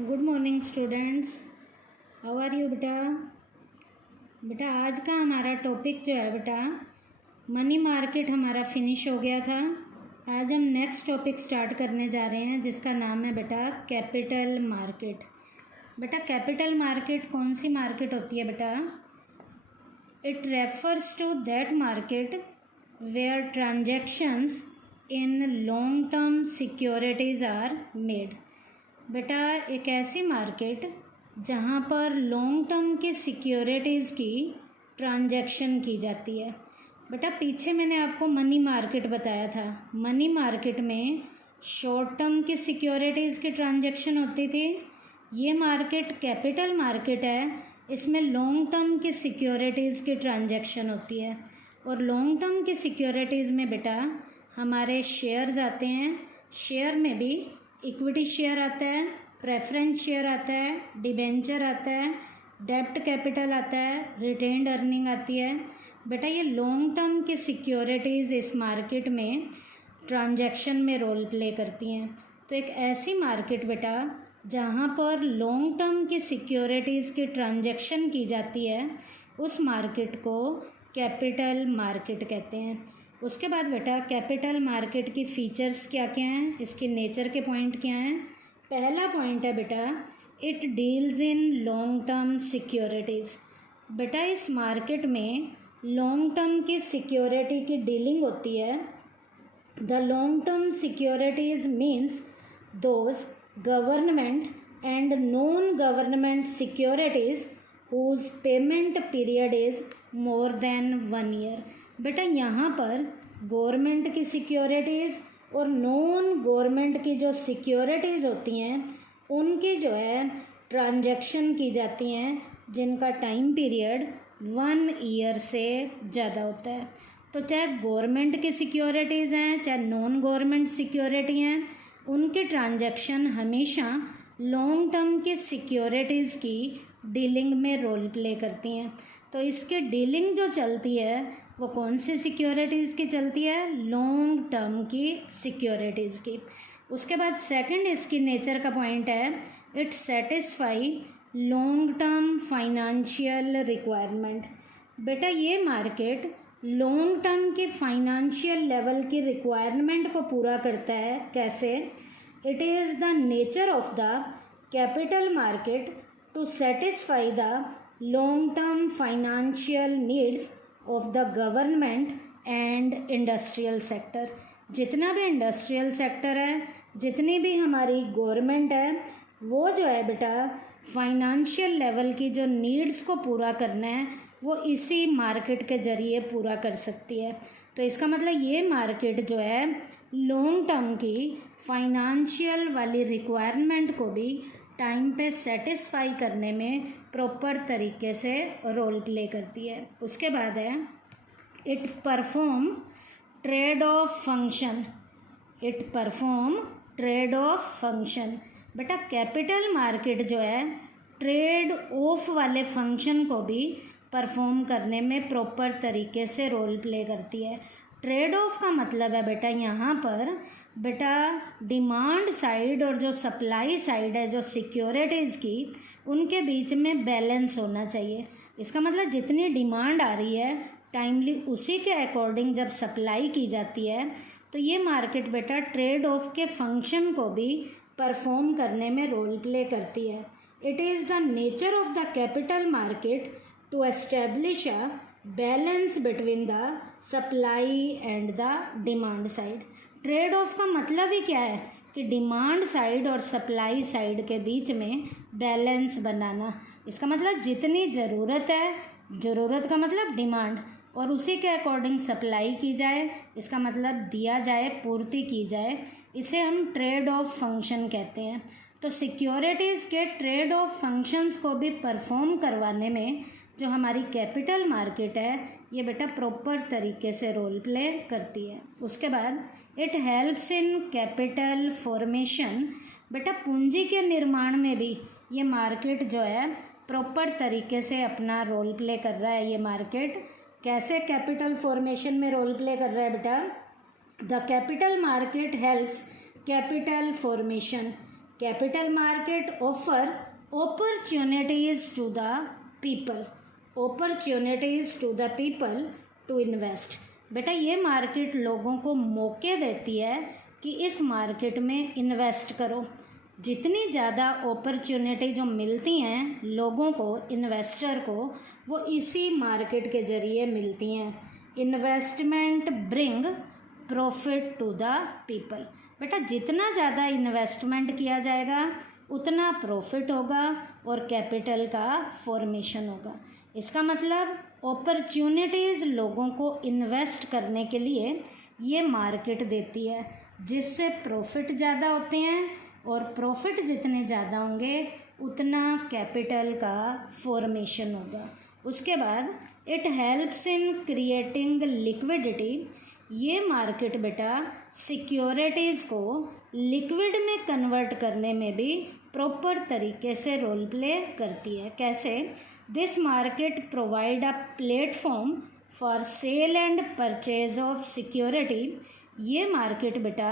Good morning students, how are you बेटा। बेटा आज का हमारा टॉपिक जो है बेटा मनी मार्केट हमारा फिनिश हो गया था। आज हम नेक्स्ट टॉपिक स्टार्ट करने जा रहे हैं जिसका नाम है बेटा कैपिटल मार्केट। बेटा कैपिटल मार्केट कौन सी मार्केट होती है बेटा? It refers to that market where transactions in long term securities are made. बेटा एक ऐसी मार्केट जहाँ पर लॉन्ग टर्म की सिक्योरिटीज़ की ट्रांजैक्शन की जाती है। बेटा पीछे मैंने आपको मनी मार्केट बताया था। मनी मार्केट में शॉर्ट टर्म की सिक्योरिटीज़ की ट्रांजैक्शन होती थी। ये मार्केट कैपिटल मार्केट है, इसमें लॉन्ग टर्म की सिक्योरिटीज़ की ट्रांजैक्शन होती है। और लॉन्ग टर्म की सिक्योरिटीज़ में बेटा हमारे शेयर्स आते हैं। शेयर में भी इक्विटी शेयर आता है, प्रेफरेंस शेयर आता है, डिबेंचर आता है, डेब्ट कैपिटल आता है, रिटेन्ड अर्निंग आती है। बेटा ये लॉन्ग टर्म की सिक्योरिटीज़ इस मार्केट में ट्रांजैक्शन में रोल प्ले करती हैं। तो एक ऐसी मार्केट बेटा जहाँ पर लॉन्ग टर्म की सिक्योरिटीज़ की ट्रांजैक्शन की जाती है उस मार्केट को कैपिटल मार्केट कहते हैं। उसके बाद बेटा कैपिटल मार्केट की फ़ीचर्स क्या क्या हैं, इसके नेचर के पॉइंट क्या हैं। पहला पॉइंट है बेटा it deals in long term securities. बेटा इस मार्केट में लॉन्ग टर्म की सिक्योरिटी की डीलिंग होती है। The long term securities means those government and non government securities whose payment period is more than 1 year. बेटा यहाँ पर गवर्नमेंट की सिक्योरिटीज़ और नॉन गवर्नमेंट की जो सिक्योरिटीज़ होती हैं उनकी जो है ट्रांजैक्शन की जाती हैं जिनका टाइम पीरियड 1 ईयर से ज़्यादा होता है। तो चाहे गवर्नमेंट की सिक्योरिटीज़ हैं चाहे नॉन गवर्नमेंट सिक्योरिटी हैं, उनकी ट्रांजैक्शन हमेशा लॉन्ग टर्म की सिक्योरिटीज़ की डीलिंग में रोल प्ले करती हैं। तो इसके डीलिंग जो चलती है वो कौन सी सिक्योरिटीज़ की चलती है? लॉन्ग टर्म की सिक्योरिटीज़ की। उसके बाद सेकंड इसकी नेचर का पॉइंट है it satisfy long term financial requirement. बेटा ये मार्केट लॉन्ग टर्म की फाइनेंशियल लेवल की रिक्वायरमेंट को पूरा करता है। कैसे? It is the nature of the capital market to satisfy the long term financial needs of the government and industrial sector. जितना भी इंडस्ट्रियल सेक्टर है, जितनी भी हमारी गवर्नमेंट है, वो जो है बेटा फाइनेंशियल लेवल की जो नीड्स को पूरा करना है वो इसी मार्केट के ज़रिए पूरा कर सकती है। तो इसका मतलब ये मार्केट जो है लॉन्ग टर्म की फाइनेंशियल वाली रिक्वायरमेंट को भी टाइम पे सेटिस्फाई करने में प्रॉपर तरीके से रोल प्ले करती है। उसके बाद है it perform trade off function. It perform trade off function. बेटा कैपिटल मार्केट जो है ट्रेड ऑफ वाले फंक्शन को भी परफॉर्म करने में प्रॉपर तरीके से रोल प्ले करती है। ट्रेड ऑफ का मतलब है बेटा यहाँ पर बेटा डिमांड साइड और जो सप्लाई साइड है जो सिक्योरिटीज़ की उनके बीच में बैलेंस होना चाहिए। इसका मतलब जितनी डिमांड आ रही है टाइमली उसी के अकॉर्डिंग जब सप्लाई की जाती है तो ये मार्केट बेटा ट्रेड ऑफ के फंक्शन को भी परफॉर्म करने में रोल प्ले करती है। It is the nature of the capital market to establish a balance between the supply and the demand side. Trade off का मतलब ही क्या है कि डिमांड साइड और सप्लाई साइड के बीच में बैलेंस बनाना। इसका मतलब जितनी ज़रूरत है, ज़रूरत का मतलब डिमांड, और उसी के अकॉर्डिंग सप्लाई की जाए, इसका मतलब दिया जाए, पूर्ति की जाए, इसे हम ट्रेड ऑफ फंक्शन कहते हैं। तो सिक्योरिटीज़ के ट्रेड ऑफ फंक्शंस को भी परफॉर्म करवाने में जो हमारी कैपिटल मार्केट है ये बेटा प्रॉपर तरीके से रोल प्ले करती है। उसके बाद it helps in capital formation. बेटा पूंजी के निर्माण में भी ये मार्केट जो है प्रॉपर तरीके से अपना रोल प्ले कर रहा है। ये मार्केट कैसे कैपिटल फॉर्मेशन में रोल प्ले कर रहा है बेटा? The capital market helps capital formation. Capital market offer opportunities to the people, opportunities to the people to invest. बेटा ये मार्केट लोगों को मौके देती है कि इस मार्केट में इन्वेस्ट करो। जितनी ज़्यादा अपॉर्चुनिटी जो मिलती हैं लोगों को, इन्वेस्टर को, वो इसी मार्केट के ज़रिए मिलती हैं। Investment bring profit to the people. बेटा जितना ज़्यादा इन्वेस्टमेंट किया जाएगा उतना प्रॉफिट होगा और कैपिटल का फॉर्मेशन होगा। इसका मतलब अपॉर्चुनिटीज़ लोगों को इन्वेस्ट करने के लिए ये मार्केट देती है, जिससे प्रॉफिट ज़्यादा होते हैं और प्रॉफिट जितने ज़्यादा होंगे उतना कैपिटल का फॉर्मेशन होगा। उसके बाद it helps in creating liquidity. ये मार्केट बेटा सिक्योरिटीज़ को लिक्विड में कन्वर्ट करने में भी प्रॉपर तरीके से रोल प्ले करती है। कैसे? This market provide a platform for sale and purchase of security. ये मार्केट बेटा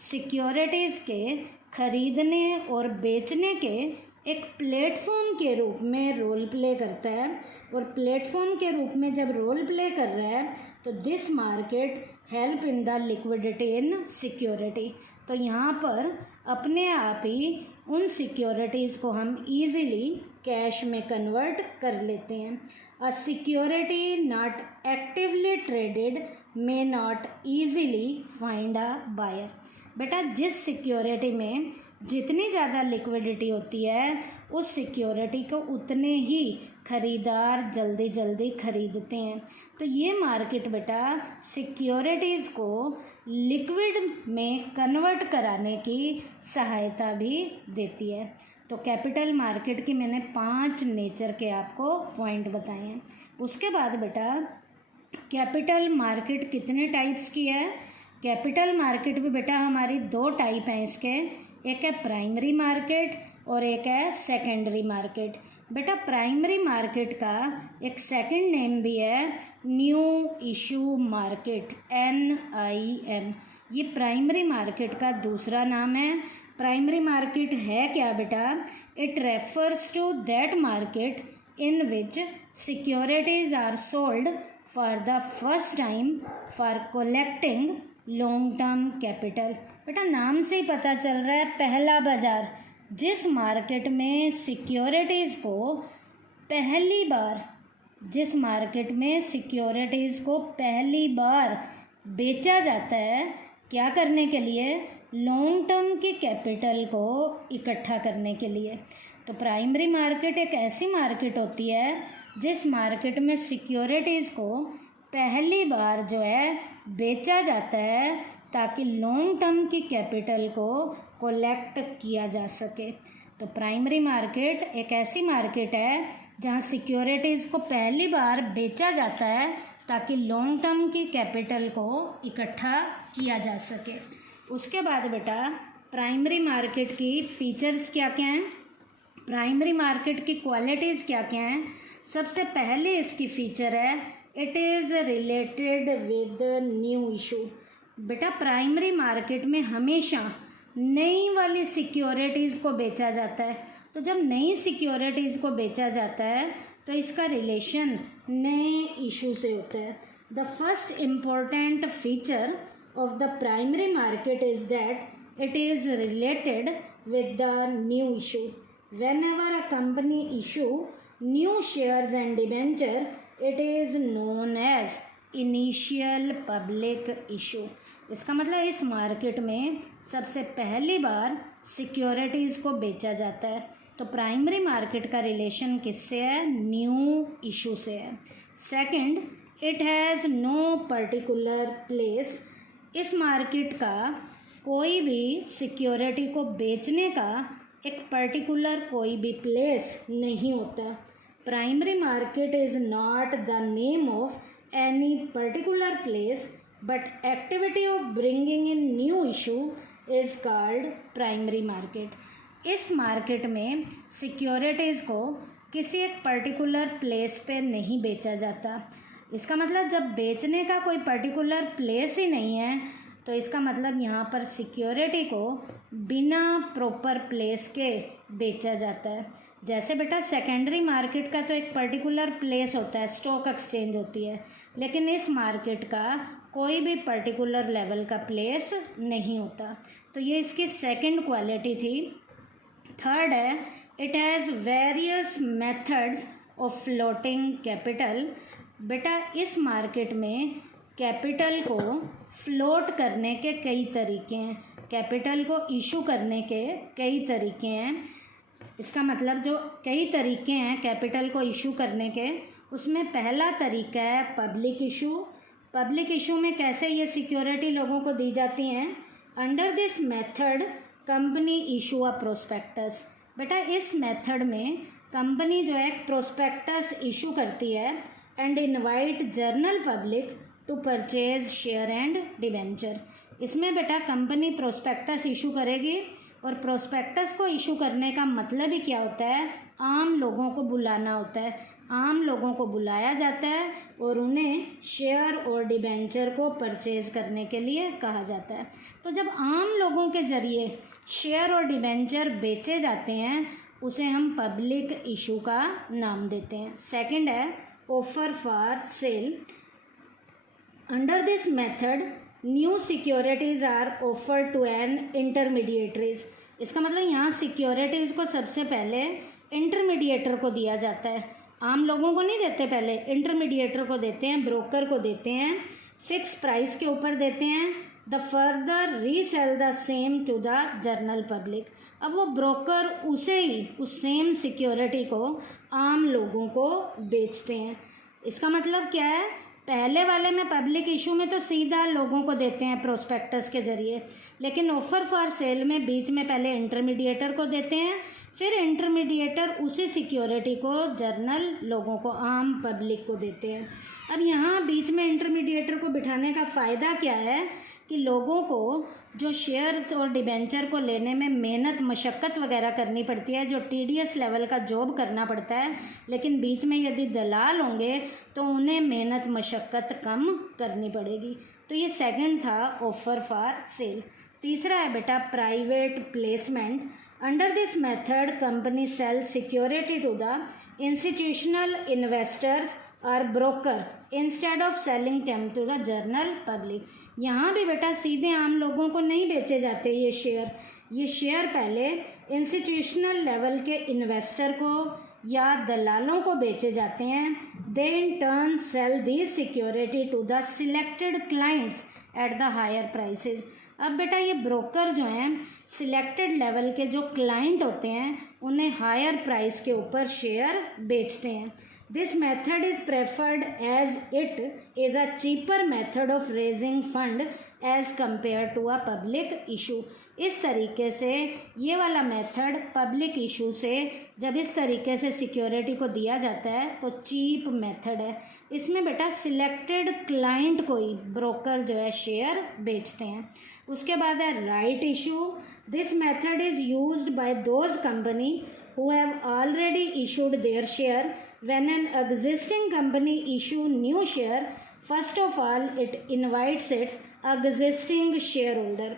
सिक्योरिटीज़ के खरीदने और बेचने के एक प्लेटफॉर्म के रूप में रोल प्ले करता है। और प्लेटफॉर्म के रूप में जब रोल प्ले कर रहा है तो this market help in the liquidity in security. तो यहाँ पर अपने आप ही उन सिक्योरिटीज़ को हम इजीली कैश में कन्वर्ट कर लेते हैं। A security not actively traded may not easily find a buyer. बेटा जिस सिक्योरिटी में जितनी ज़्यादा लिक्विडिटी होती है उस सिक्योरिटी को उतने ही खरीदार जल्दी जल्दी खरीदते हैं। तो ये मार्केट बेटा सिक्योरिटीज़ को लिक्विड में कन्वर्ट कराने की सहायता भी देती है। तो कैपिटल मार्केट की मैंने 5 नेचर के आपको पॉइंट बताए हैं। उसके बाद बेटा कैपिटल मार्केट कितने टाइप्स की है? कैपिटल मार्केट भी बेटा हमारी 2 टाइप हैं इसके। एक है प्राइमरी मार्केट और एक है सेकेंडरी मार्केट। बेटा प्राइमरी मार्केट का एक सेकंड नेम भी है न्यू इशू मार्केट, NIM। ये प्राइमरी मार्केट का दूसरा नाम है। प्राइमरी मार्केट है क्या बेटा? It refers to that market in which securities are sold for the first time for collecting long term capital. बेटा नाम से ही पता चल रहा है पहला बाजार। जिस मार्केट में सिक्योरिटीज़ को पहली बार पहली बार बेचा जाता है, क्या करने के लिए? लॉन्ग टर्म की कैपिटल को इकट्ठा करने के लिए। तो प्राइमरी मार्केट एक ऐसी मार्केट होती है जिस मार्केट में सिक्योरिटीज़ को पहली बार जो है बेचा जाता है ताकि लॉन्ग टर्म की कैपिटल को कलेक्ट किया जा सके। तो प्राइमरी मार्केट एक ऐसी मार्केट है जहां सिक्योरिटीज़ को पहली बार बेचा जाता है ताकि लॉन्ग टर्म की कैपिटल को इकट्ठा किया जा सके। उसके बाद बेटा प्राइमरी मार्केट की फीचर्स क्या क्या हैं? प्राइमरी मार्केट की क्वालिटीज़ क्या क्या हैं? सबसे पहले इसकी फीचर है it is related with new issue. बेटा प्राइमरी मार्केट में हमेशा नई वाली सिक्योरिटीज़ को बेचा जाता है। तो जब नई सिक्योरिटीज़ को बेचा जाता है तो इसका रिलेशन नए इशू से होता है। The first important feature of the primary market is that it is related with the new issue. Whenever a company issue new shares and debenture, it is known as initial public issue। इसका मतलब इस market में सबसे पहली बार securities को बेचा जाता है। तो प्राइमरी मार्केट का रिलेशन किससे है? न्यू इशू से है। Second, it has no particular place. इस मार्केट का कोई भी सिक्योरिटी को बेचने का एक पर्टिकुलर कोई भी प्लेस नहीं होता। Primary market is not the name of any particular place but activity of bringing in new issue is called primary market. इस मार्केट में सिक्योरिटीज़ को किसी एक पर्टिकुलर प्लेस पे नहीं बेचा जाता। इसका मतलब जब बेचने का कोई पर्टिकुलर प्लेस ही नहीं है तो इसका मतलब यहाँ पर सिक्योरिटी को बिना प्रॉपर प्लेस के बेचा जाता है। जैसे बेटा सेकेंडरी मार्केट का तो एक पर्टिकुलर प्लेस होता है, स्टॉक एक्सचेंज होती है, लेकिन इस मार्केट का कोई भी पर्टिकुलर लेवल का प्लेस नहीं होता। तो ये इसकी सेकंड क्वालिटी थी। थर्ड है, it has various methods of floating capital. बेटा इस मार्केट में कैपिटल को फ्लोट करने के कई तरीके हैं, कैपिटल को इशू करने के कई तरीके हैं। इसका मतलब जो कई तरीके हैं कैपिटल को इशू करने के, उसमें पहला तरीका है पब्लिक इशू। पब्लिक इशू में कैसे ये सिक्योरिटी लोगों को दी जाती हैं? Under this method company issue a prospectus. बेटा इस मेथड में कंपनी जो है प्रोस्पेक्टस इशू करती है and invite general public to purchase share and debenture. इसमें बेटा कंपनी प्रोस्पेक्टस इशू करेगी, और प्रोस्पेक्टस को इशू करने का मतलब ही क्या होता है? आम लोगों को बुलाना होता है। आम लोगों को बुलाया जाता है और उन्हें शेयर और डिबेंचर को परचेज करने के लिए कहा जाता है। तो जब आम लोगों के जरिए शेयर और डिबेंचर बेचे जाते हैं, उसे हम पब्लिक इशू का नाम देते हैं। सेकंड है offer for sale. Under this method new securities are offer to an intermediaries. इसका मतलब यहाँ सिक्योरिटीज़ को सबसे पहले इंटरमीडिएटर को दिया जाता है, आम लोगों को नहीं देते, पहले इंटरमीडिएटर को देते हैं, ब्रोकर को देते हैं, फिक्स प्राइस के ऊपर देते हैं। The further resale the same to the general public. अब वो ब्रोकर उसे ही, उस सेम सिक्योरिटी को आम लोगों को बेचते हैं। इसका मतलब क्या है? पहले वाले में पब्लिक इशू में तो सीधा लोगों को देते हैं प्रोस्पेक्टस के जरिए, लेकिन ऑफर फॉर सेल में बीच में पहले इंटरमीडिएटर को देते हैं, फिर इंटरमीडिएटर उसी सिक्योरिटी को जनरल लोगों को, आम पब्लिक को देते हैं। अब यहाँ बीच में इंटरमीडिएटर को बिठाने का फ़ायदा क्या है कि लोगों को जो शेयर और डिबेंचर को लेने में मेहनत मशक्क़त वगैरह करनी पड़ती है, जो टीडीएस लेवल का जॉब करना पड़ता है, लेकिन बीच में यदि दलाल होंगे तो उन्हें मेहनत मशक्क़त कम करनी पड़ेगी। तो ये सेकंड था ऑफर फॉर सेल। तीसरा है बेटा private placement. Under this method company sell security to the institutional investors और broker instead of selling them to the general public. यहाँ भी बेटा सीधे आम लोगों को नहीं बेचे जाते ये शेयर पहले इंस्टीट्यूशनल लेवल के इन्वेस्टर को या दलालों को बेचे जाते हैं। They in turn sell this security to the selected clients at the higher prices. अब बेटा ये ब्रोकर जो हैं सिलेक्टेड लेवल के जो क्लाइंट होते हैं उन्हें हायर प्राइस के ऊपर शेयर बेचते हैं। This method is preferred as it is a cheaper method of raising fund as compare to a public issue. इस तरीके से ये वाला मेथड पब्लिक इशू से जब इस तरीके से सिक्योरिटी को दिया जाता है तो चीप मेथड है। इसमें बेटा सिलेक्टेड क्लाइंट को ही ब्रोकर जो है शेयर बेचते हैं। उसके बाद है right issue. This method is used by those company who have already issued their share. When an existing company issue new share, first of all it invites its existing shareholder.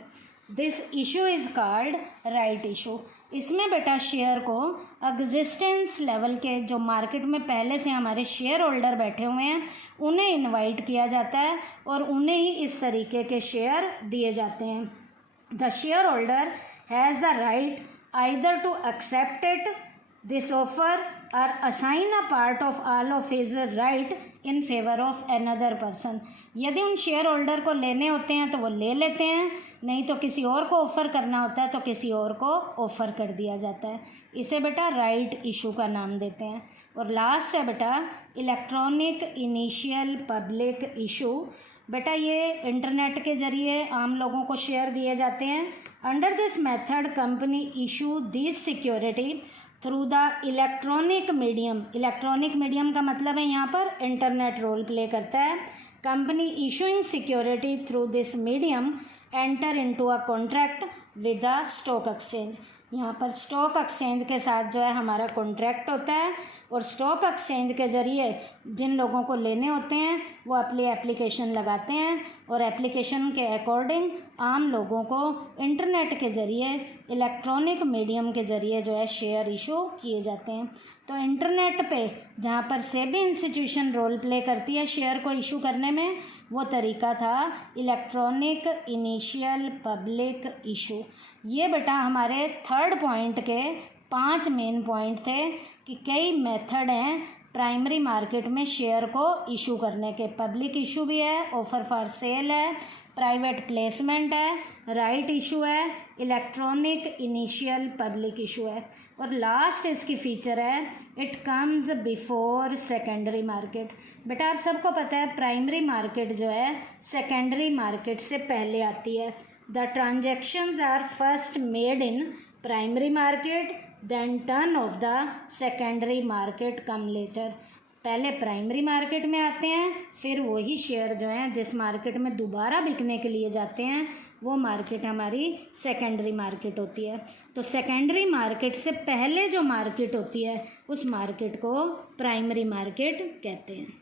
This issue is called right issue. इसमें बेटा share को existence level के जो market में पहले से हमारे share holder बैठे हुए हैं उन्हें इनवाइट किया जाता है और उन्हें ही इस तरीके के शेयर दिए जाते हैं। The share holder has the right either to accept this offer or assign a part of all of his right in favor of another person. यदि उन शेयर होल्डर को लेने होते हैं तो वो ले लेते हैं, नहीं तो किसी और को ऑफ़र करना होता है तो किसी और को ऑफ़र कर दिया जाता है। इसे बेटा राइट इशू का नाम देते हैं। और लास्ट है बेटा इलेक्ट्रॉनिक इनिशियल पब्लिक इशू। बेटा ये इंटरनेट के ज़रिए आम लोगों को शेयर दिए जाते हैं। Under this method company issue this security through the electronic medium. Electronic medium का मतलब है यहाँ पर इंटरनेट रोल प्ले करता है। Company issuing security through this medium enter into a contract with the stock exchange. यहाँ पर स्टॉक एक्सचेंज के साथ जो है हमारा कॉन्ट्रैक्ट होता है, और स्टॉक एक्सचेंज के ज़रिए जिन लोगों को लेने होते हैं वो अपनी एप्लीकेशन लगाते हैं, और एप्लीकेशन के अकॉर्डिंग आम लोगों को इंटरनेट के ज़रिए, इलेक्ट्रॉनिक मीडियम के ज़रिए जो है शेयर इशू किए जाते हैं। तो इंटरनेट पे जहाँ पर सेबी इंस्टीट्यूशन रोल प्ले करती है शेयर को इशू करने में, वो तरीका था इलेक्ट्रॉनिक इनिशियल पब्लिक इशू। ये बेटा हमारे थर्ड पॉइंट के 5 मेन पॉइंट थे कि कई मेथड हैं प्राइमरी मार्केट में शेयर को इशू करने के। पब्लिक इशू भी है, ऑफर फॉर सेल है, प्राइवेट प्लेसमेंट है, राइट इशू है, इलेक्ट्रॉनिक इनिशियल पब्लिक इशू है, और लास्ट इसकी फीचर है it comes before secondary market. बेटा आप सबको पता है प्राइमरी मार्केट जो है सेकेंडरी मार्केट से पहले आती है। The transactions are first made in primary market, then turn of the secondary market come later. पहले प्राइमरी मार्केट में आते हैं, फिर वही शेयर जो हैं जिस मार्केट में दोबारा बिकने के लिए जाते हैं वो मार्केट हमारी सेकेंडरी मार्केट होती है। तो सेकेंडरी मार्केट से पहले जो मार्केट होती है उस मार्केट को प्राइमरी मार्केट कहते हैं।